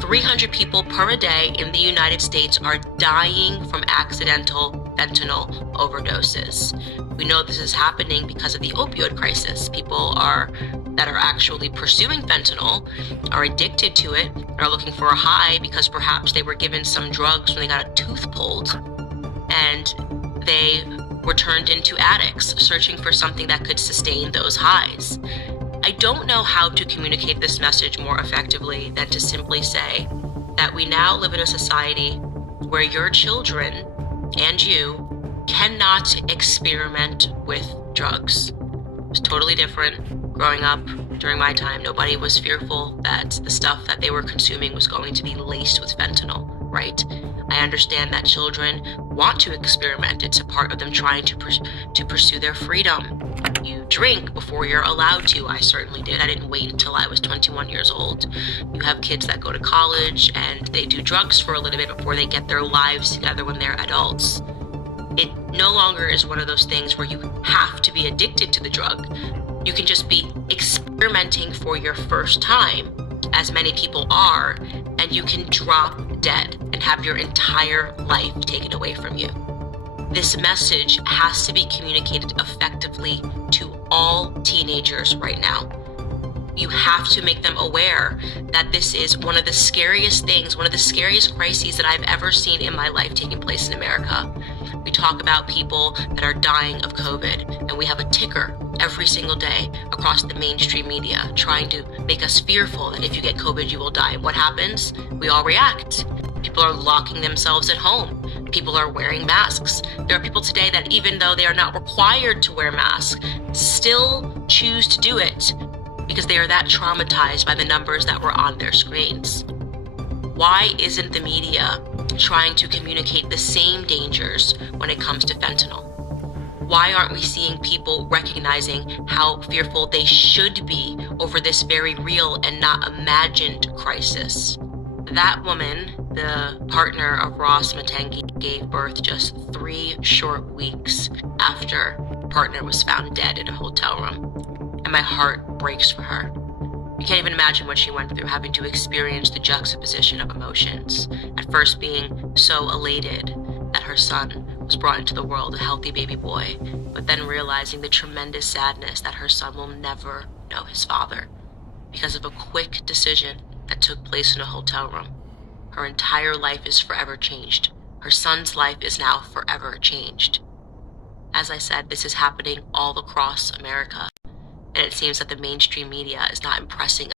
300 people per day in the United States are dying from accidental fentanyl overdoses. We know this is happening because of the opioid crisis. People that are actually pursuing fentanyl are addicted to it, are looking for a high because perhaps they were given some drugs when they got a tooth pulled, and they were turned into addicts searching for something that could sustain those highs. I don't know how to communicate this message more effectively than to simply say that we now live in a society where your children and you cannot experiment with drugs. It's totally different. Growing up during my time, nobody was fearful that the stuff that they were consuming was going to be laced with fentanyl, right? I understand that children want to experiment. It's a part of them trying to pursue their freedom. You drink before you're allowed to. I certainly did. I didn't wait until I was 21 years old. You have kids that go to college and they do drugs for a little bit before they get their lives together when they're adults. It no longer is one of those things where you have to be addicted to the drug. You can just be experimenting for your first time, as many people are, and you can drop dead and have your entire life taken away from you. This message has to be communicated effectively to all teenagers right now. You have to make them aware that this is one of the scariest things, one of the scariest crises that I've ever seen in my life taking place in America. We talk about people that are dying of COVID, and we have a ticker every single day across the mainstream media trying to make us fearful that if you get COVID, you will die. What happens? We all react. People are locking themselves at home. People are wearing masks. There are people today that, even though they are not required to wear masks, still choose to do it because they are that traumatized by the numbers that were on their screens. Why isn't the media trying to communicate the same dangers when it comes to fentanyl? Why aren't we seeing people recognizing how fearful they should be over this very real and not imagined crisis? That woman, the partner of Ross Matengi, gave birth just 3 short weeks after her partner was found dead in a hotel room. And my heart breaks for her. You can't even imagine what she went through, having to experience the juxtaposition of emotions. At first being so elated that her son was brought into the world, a healthy baby boy, but then realizing the tremendous sadness that her son will never know his father because of a quick decision that took place in a hotel room. Her entire life is forever changed. Her son's life is now forever changed. As I said, this is happening all across America, and it seems that the mainstream media is not impressing